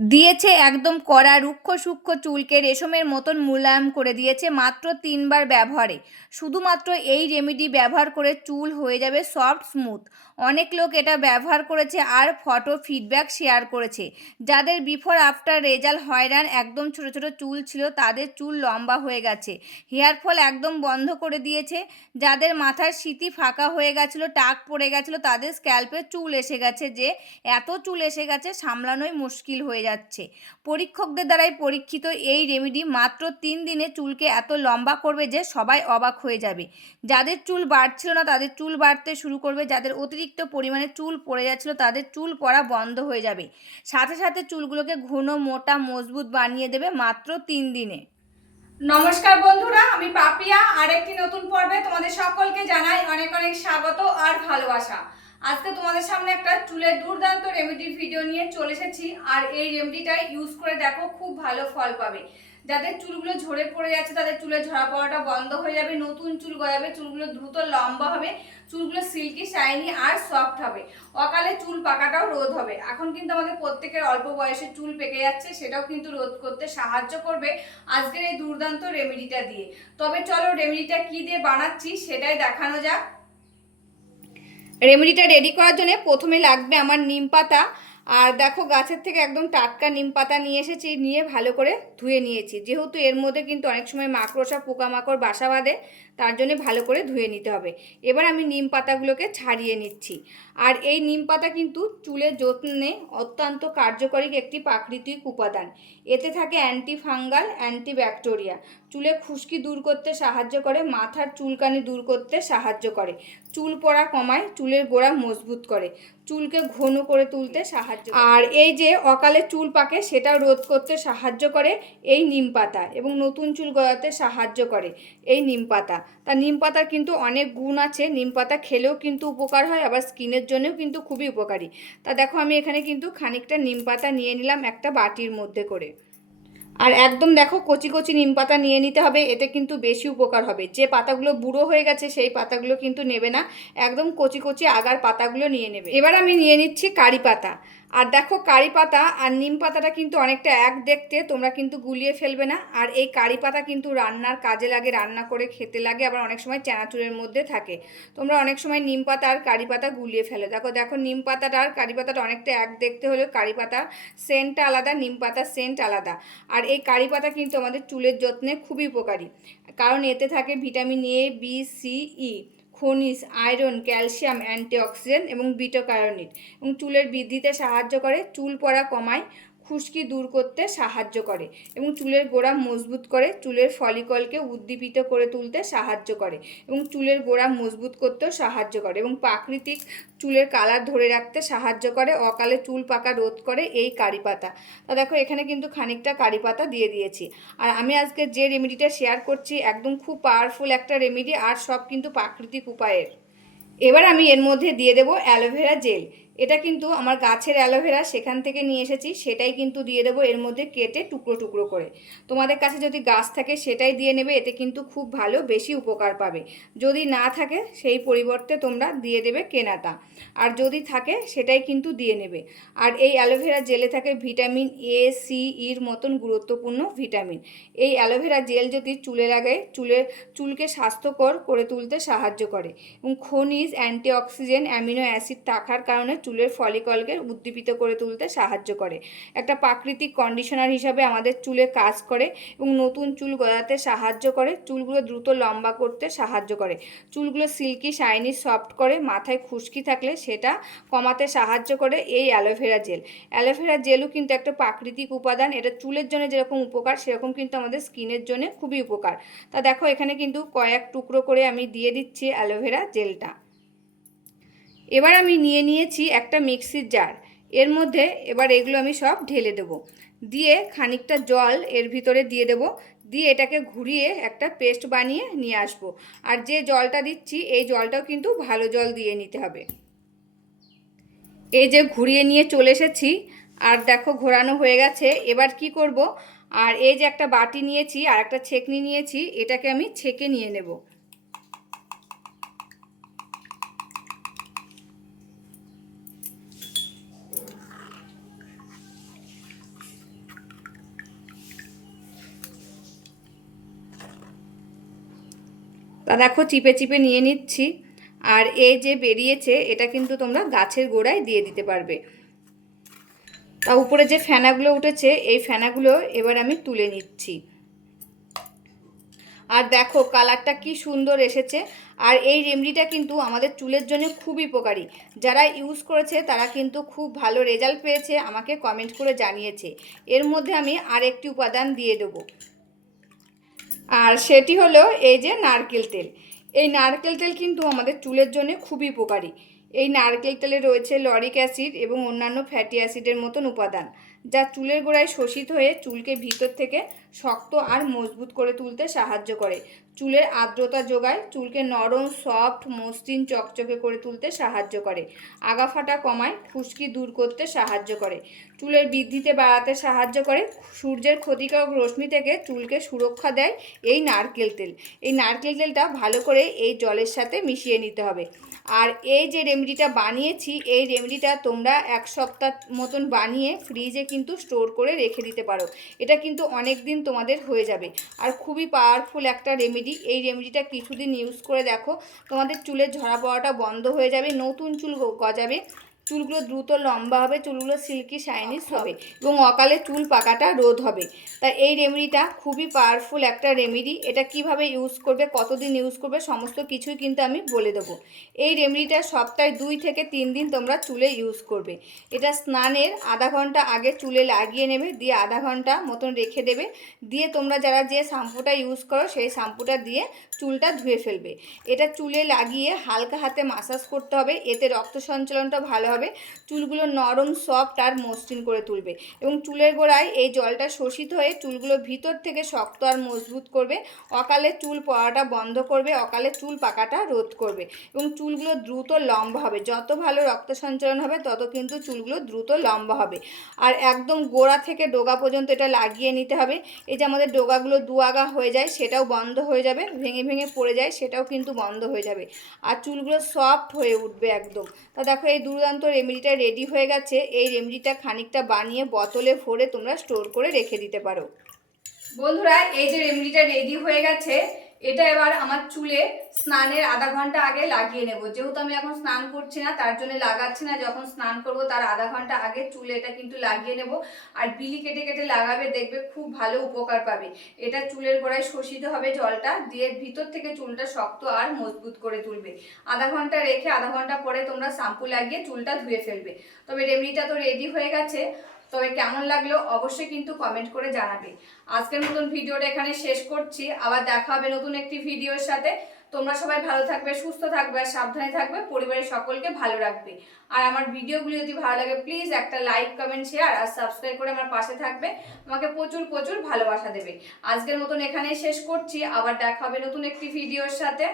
দিয়েছে একদম কড়া রুক্ষ সূক্ষ্ম চুলকে রেশমের মতন মোলায়েম করে দিয়েছে মাত্র 3 বার ব্যবহারে। শুধুমাত্র এই রেমেডি ব্যবহার করে চুল হয়ে যাবে সফট স্মুথ। অনেক লোক এটা ব্যবহার করেছে আর ফটো ফিডব্যাক শেয়ার করেছে। যাদের বিফোর আফটার রেজাল্ট হয়রান, একদম ছোট ছোট চুল ছিল তাদের চুল লম্বা হয়ে গেছে, হেয়ার ফল একদম বন্ধ করে দিয়েছে। যাদের মাথার সিঁথি ফাঁকা হয়ে গেছিলো, টাক পড়ে গেছিলো, তাদের স্ক্যাল্পে চুল এসে গেছে, যে এত চুল এসে গেছে সামলানোই মুশকিল হয়ে যাচ্ছে। পরীক্ষকদের দ্বারাই পরীক্ষিত এই রেমেডি মাত্র 3 দিনে চুলকে এত লম্বা করবে যে সবাই অবাক হয়ে যাবে। যাদের চুল বাড়ছিল না তাদের চুল বাড়তে শুরু করবে, যাদের অতিরিক্ত পরিমাণে চুল পড়ে যাচ্ছিল তাদের চুল পড়া বন্ধ হয়ে যাবে, সাথে সাথে চুলগুলোকে ঘন মোটা মজবুত বানিয়ে দেবে মাত্র 3 দিনে। নমস্কার বন্ধুরা, আমি পাপিয়া আরেকটি নতুন পর্বে তোমাদের সকলকে জানাই অনেক অনেক স্বাগত আর ভালোবাসা। আজকে তোমাদের সামনে একটা চুলের দুর্দান্ত রেমেডির ভিডিও নিয়ে চলে এসেছি। আর এই রেমেডিটা ইউজ করে দেখো, খুব ভালো ফল পাবে। যাদের চুলগুলো ঝরে পড়ে যাচ্ছে তাদের চুলের ঝরা পড়াটা বন্ধ হয়ে যাবে, নতুন চুল গজাবে, চুলগুলো দ্রুত লম্বা হবে, চুলগুলো সিল্কি শাইনি আর সফট হবে, অকালে চুল পাকাটাও রোধ হবে। এখন কিন্তু আমাদের প্রত্যেকের অল্প বয়সে চুল পেকে যাচ্ছে, সেটাও কিন্তু রোধ করতে সাহায্য করবে আজকের এই দুর্দান্ত রেমেডিটা দিয়ে। তবে চলো রেমেডিটা কি দিয়ে বানাচ্ছি সেটাই দেখানো যাক। রেমেডিটা রেডি করার জন্য প্রথমে লাগবে আমার নিম পাতা। আর দেখো গাছের থেকে একদম টাটকা নিম পাতা নিয়ে এসেছি, নিয়ে ভালো করে ধুয়ে নিয়েছি। যেহেতু এর মধ্যে কিন্তু অনেক সময় মাকড়সা পোকামাকড় বাসা বাঁধে, তার জন্য ভালো করে ধুয়ে নিতে হবে। এবার আমি নিম পাতাগুলোকে ছাড়িয়ে নিচ্ছি। আর এই নিম পাতা কিন্তু চুলের যত্নে অত্যন্ত কার্যকরী একটি প্রাকৃতিক উপাদান। এতে থাকে অ্যান্টি ফাঙ্গাল, অ্যান্টিব্যাকটেরিয়া, চুলে খুশকি দূর করতে সাহায্য করে, মাথার চুলকানি দূর করতে সাহায্য করে, চুল পড়া কমায়, চুলের গোড়া মজবুত করে, চুলকে ঘন করে তুলতে সাহায্য করে। আর এই যে অকালে চুল পাকে সেটাও রোধ করতে সাহায্য করে এই নিম পাতা, এবং নতুন চুল গজাতে সাহায্য করে এই নিম পাতা। তা নিম পাতার কিন্তু অনেক গুণ আছে, নিম পাতা খেলেও কিন্তু উপকার হয়, আবার স্কিনের জন্যও কিন্তু খুবই উপকারী। তা দেখো আমি এখানে কিন্তু খানিকটা নিম পাতা নিয়ে নিলাম একটা বাটির মধ্যে করে। আর একদম দেখো কচি কচি নিম পাতা নিয়ে নিতে হবে, এতে কিন্তু বেশি উপকার হবে। যে পাতাগুলো বুড়ো হয়ে গেছে সেই পাতাগুলো কিন্তু নেবে না, একদম কচি কচি আগার পাতাগুলো নিয়ে নেবে। এবার আমি নিয়ে নিচ্ছি কারি পাতা। আর দেখো কারি পাতা আর নিম পাতাটা কিন্তু অনেকটা এক দেখতে, তোমরা কিন্তু গুলিয়ে ফেলবে না। আর এই কারি পাতা কিন্তু রান্নার কাজে লাগে, রান্না করে খেতে লাগে, আবার অনেক সময় চানাচুরের মধ্যে থাকে। তোমরা অনেক সময় নিম পাতা আর কারি পাতা গুলিয়ে ফেলে। দেখো দেখো নিম পাতাটা আর কারি পাতাটা অনেকটা এক দেখতে হলেও কারি পাতার সেন্টটা আলাদা, নিম পাতার সেন্ট আলাদা। আর এই কারি পাতা কিন্তু আমাদের চুলের যত্নে খুবই উপকারী, কারণ এতে থাকে ভিটামিন এ, বি, সি, ই, খনিজ, আয়রন, ক্যালসিয়াম, অ্যান্টিঅক্সিডেন্ট এবং বিটা ক্যারোটিন, এবং চুলের বৃদ্ধিতে সাহায্য করে, চুল পড়া কমায়, খুশকি দূর করতে সাহায্য করে, এবং চুলের গোড়া মজবুত করে, চুলের ফলিকলকে উদ্দীপিত করে তুলতে সাহায্য করে, এবং চুলের গোড়া মজবুত করতেও সাহায্য করে, এবং প্রাকৃতিক চুলের কালার ধরে রাখতে সাহায্য করে, অকালে চুল পাকা রোধ করে এই কারি পাতা। তা দেখো এখানে কিন্তু খানিকটা কারি পাতা দিয়ে দিয়েছি। আর আমি আজকে যে রেমেডিটা শেয়ার করছি একদম খুব পাওয়ারফুল একটা রেমেডি, আর সব কিন্তু প্রাকৃতিক উপায়ের। এবার আমি এর মধ্যে দিয়ে দেবো অ্যালোভেরা জেল। এটা কিন্তু আমার গাছের অ্যালোভেরা, সেখান থেকে নিয়ে এসেছি, সেটাই কিন্তু দিয়ে দেবো এর মধ্যে কেটে টুকরো টুকরো করে। তোমাদের কাছে যদি গাছ থাকে সেটাই দিয়ে নেবে, এতে কিন্তু খুব ভালো বেশি উপকার পাবে। যদি না থাকে সেই পরিবর্তে তোমরা দিয়ে দেবে কেনাটা, আর যদি থাকে সেটাই কিন্তু দিয়ে নেবে। আর এই অ্যালোভেরা জেলে থাকে ভিটামিন এ, সি, ইর মতন গুরুত্বপূর্ণ ভিটামিন। এই অ্যালোভেরা জেল যদি চুলে লাগে চুলকে স্বাস্থ্যকর করে তুলতে সাহায্য করে, এবং খনিজ, অ্যান্টিঅক্সিডেন্ট, অ্যামিনো অ্যাসিড থাকার কারণে চুলের ফলিকলকে উদ্দীপিত করে তুলতে সাহায্য করে। একটা প্রাকৃতিক কন্ডিশনার হিসাবে আমাদের চুলে কাজ করে, এবং নতুন চুল গজাতে সাহায্য করে, চুলগুলো দ্রুত লম্বা করতে সাহায্য করে, চুলগুলো সিল্কি শাইনি সফট করে, মাথায় খুশকি থাকলে সেটা কমাতে সাহায্য করে এই অ্যালোভেরা জেল। অ্যালোভেরা জেলও কিন্তু একটা প্রাকৃতিক উপাদান, এটা চুলের জন্য যেরকম উপকার সেরকম কিন্তু আমাদের স্কিনের জন্য খুবই উপকার। তা দেখো এখানে কিন্তু কয়েক টুকরো করে আমি দিয়ে দিচ্ছি অ্যালোভেরা জেলটা। এবার আমি নিয়ে নিয়েছি একটা মিক্সির জার, এর মধ্যে এবার এগুলো আমি সব ঢেলে দেবো, দিয়ে খানিকটা জল এর ভিতরে দিয়ে দেবো, দিয়ে এটাকে ঘুরিয়ে একটা পেস্ট বানিয়ে নিয়ে আসবো। আর যে জলটা দিচ্ছি এই জলটাও কিন্তু ভালো জল দিয়ে নিতে হবে। এই যে ঘুরিয়ে নিয়ে চলে এসেছি, আর দেখো ঘোরানো হয়ে গেছে। এবার কি করব, আর এই যে একটা বাটি নিয়েছি আর একটা ছেঁকনি নিয়েছি, এটাকে আমি ছেঁকে নিয়ে নেব। তা দেখো চিপে চিপে নিয়ে নিচ্ছি। আর এই যে বেরিয়েছে এটা কিন্তু তোমরা গাছের গোড়ায় দিয়ে দিতে পারবে। তা উপরে যে ফেনাগুলো উঠেছে এই ফেনাগুলো এবার আমি তুলে নিচ্ছি। আর দেখো কালারটা কি সুন্দর এসেছে। আর এই রেমেডিটা কিন্তু আমাদের চুলের জন্য খুবই উপকারী। যারা ইউজ করেছে তারা কিন্তু খুব ভালো রেজাল্ট পেয়েছে, আমাকে কমেন্ট করে জানিয়েছে। এর মধ্যে আমি আরেকটি উপাদান দিয়ে দেবো, আর সেটি হলো এই যে নারকেল তেল। এই নারকেল তেল কিন্তু আমাদের চুলের জন্য খুবই উপকারী। এই নারকেল তেলে রয়েছে লরিক অ্যাসিড এবং অন্যান্য ফ্যাটি অ্যাসিডের মতন উপাদান, যা চুলের গোড়ায় শোষিত হয়ে চুলকে ভিতর থেকে শক্ত আর মজবুত করে তুলতে সাহায্য করে। চুলের আর্দ্রতা যোগায়, চুলকে নরম, সফট, মসৃণ, চকচকে করে তুলতে সাহায্য করে। আগা ফাটা কমায়, খুশকি দূর করতে সাহায্য করে। চুলের বৃদ্ধিতে বাড়াতে সাহায্য করে। সূর্যের ক্ষতিকারক রশ্মি থেকে চুলকে সুরক্ষা দেয় এই নারকেল তেল। এই নারকেল তেলটা ভালো করে এই জলের সাথে মিশিয়ে নিতে হবে। আর এই যে রেমেডিটা বানিয়েছি, এই রেমেডিটা তোমরা 1 সপ্তাহ মতন বানিয়ে ফ্রিজে কিন্তু স্টোর করে রেখে দিতে পারো। এটা কিন্তু অনেক দিন তোমাদের হয়ে যাবে। আর খুবই পাওয়ারফুল একটা রেমেডি। এই রেমেডিটা কিছুদিন ইউজ করে দেখো, তোমাদের চুলের ঝরা পড়াটা বন্ধ হয়ে যাবে, নতুন চুল গজাবে, চুলগুলো দ্রুত লম্বা হবে, চুলগুলো সিল্কি শাইনিস হবে এবং অকালে চুল পাকাটা রোধ হবে। তাই এই রেমেডিটা খুবই পাওয়ারফুল একটা রেমেডি। এটা কিভাবে ইউজ করবে, কতদিন ইউজ করবে, সমস্ত কিছুই কিন্তু আমি বলে দেবো। এই রেমেডিটা সপ্তাহে 2 থেকে 3 দিন তোমরা চুলে ইউজ করবে। এটা স্নানের আধা ঘন্টা আগে চুলে লাগিয়ে নেবে, দিয়ে আধা ঘন্টা মতন রেখে দেবে। দিয়ে তোমরা যারা যে শ্যাম্পুটা ইউজ করো সেই শ্যাম্পুটা দিয়ে চুলটা ধুয়ে ফেলবে। এটা চুলে লাগিয়ে হালকা হাতে মাসাজ করতে হবে, এতে রক্ত সঞ্চালনটা ভালো হবে, চুলগুলো নরম, সফট আর মসৃণ করে তুলবে। এবং চুলের গোড়ায় এই জলটা শোষিত হয়ে চুলগুলো ভিতর থেকে শক্ত আর মজবুত করবে, অকালে চুল পড়াটা বন্ধ করবে, অকালে চুল পাকাটা রোধ করবে এবং চুলগুলো দ্রুত লম্বা হবে। যত ভালো রক্ত সঞ্চালন হবে তত কিন্তু চুলগুলো দ্রুত লম্বা হবে। আর একদম গোড়া থেকে ডগা পর্যন্ত এটা লাগিয়ে নিতে হবে। এই যে আমাদের ডগাগুলো দুআগা হয়ে যায় সেটাও বন্ধ হয়ে যাবে, ভেঙে ভেঙে পড়ে যায় সেটাও কিন্তু বন্ধ হয়ে যাবে, আর চুলগুলো সফট হয়ে উঠবে একদম। তা দেখো এই দুর্দান্ত রেমেডিটা রেডি হয়ে গেছে। এই রেমেডিটা খানিকটা বানিয়ে বোতলে ভরে তোমরা স্টোর করে রেখে দিতে পারো। বন্ধুরা এই যে রেমেডিটা রেডি হয়ে গেছে, এটা এবার আমার চুলে স্নানের আধা ঘন্টা আগে লাগিয়ে নেব। যেহেতু আমি এখন স্নান করছি না তার জন্য লাগাচ্ছি না, যখন স্নান করব তার আধা ঘন্টা আগে চুলে এটা কিন্তু লাগিয়ে নেব। আর বিলি কেটে কেটে লাগাবে, দেখবে খুব ভালো উপকার পাবে। এটা চুলের গোড়ায় শোষিত হবে জলটা, দিয়ে ভিতর থেকে চুলটা শক্ত আর মজবুত করে তুলবে। আধা ঘন্টা রেখে আধা ঘন্টা পরে তোমরা শ্যাম্পু লাগিয়ে চুলটা ধুয়ে ফেলবে। তবে রেমেডিটা তো রেডি হয়ে গেছে, তবে কেমন লাগলো অবশ্যই কিন্তু কমেন্ট করে জানাবে। আজকের মতন ভিডিওটা এখানে শেষ করছি, আবার দেখা হবে নতুন একটি ভিডিওর সাথে। তোমরা সবাই ভালো থাকবে, সুস্থ থাকবে আর সাবধানে থাকবে, পরিবারের সকলকে ভালো রাখবে। আর আমার ভিডিওগুলি যদি ভালো লাগে প্লিজ একটা লাইক, কমেন্ট, শেয়ার আর সাবস্ক্রাইব করে আমার পাশে থাকবে, আমাকে প্রচুর প্রচুর ভালোবাসা দেবে। আজকের মতন এখানেই শেষ করছি, আবার দেখা হবে নতুন একটি ভিডিওর সাথে।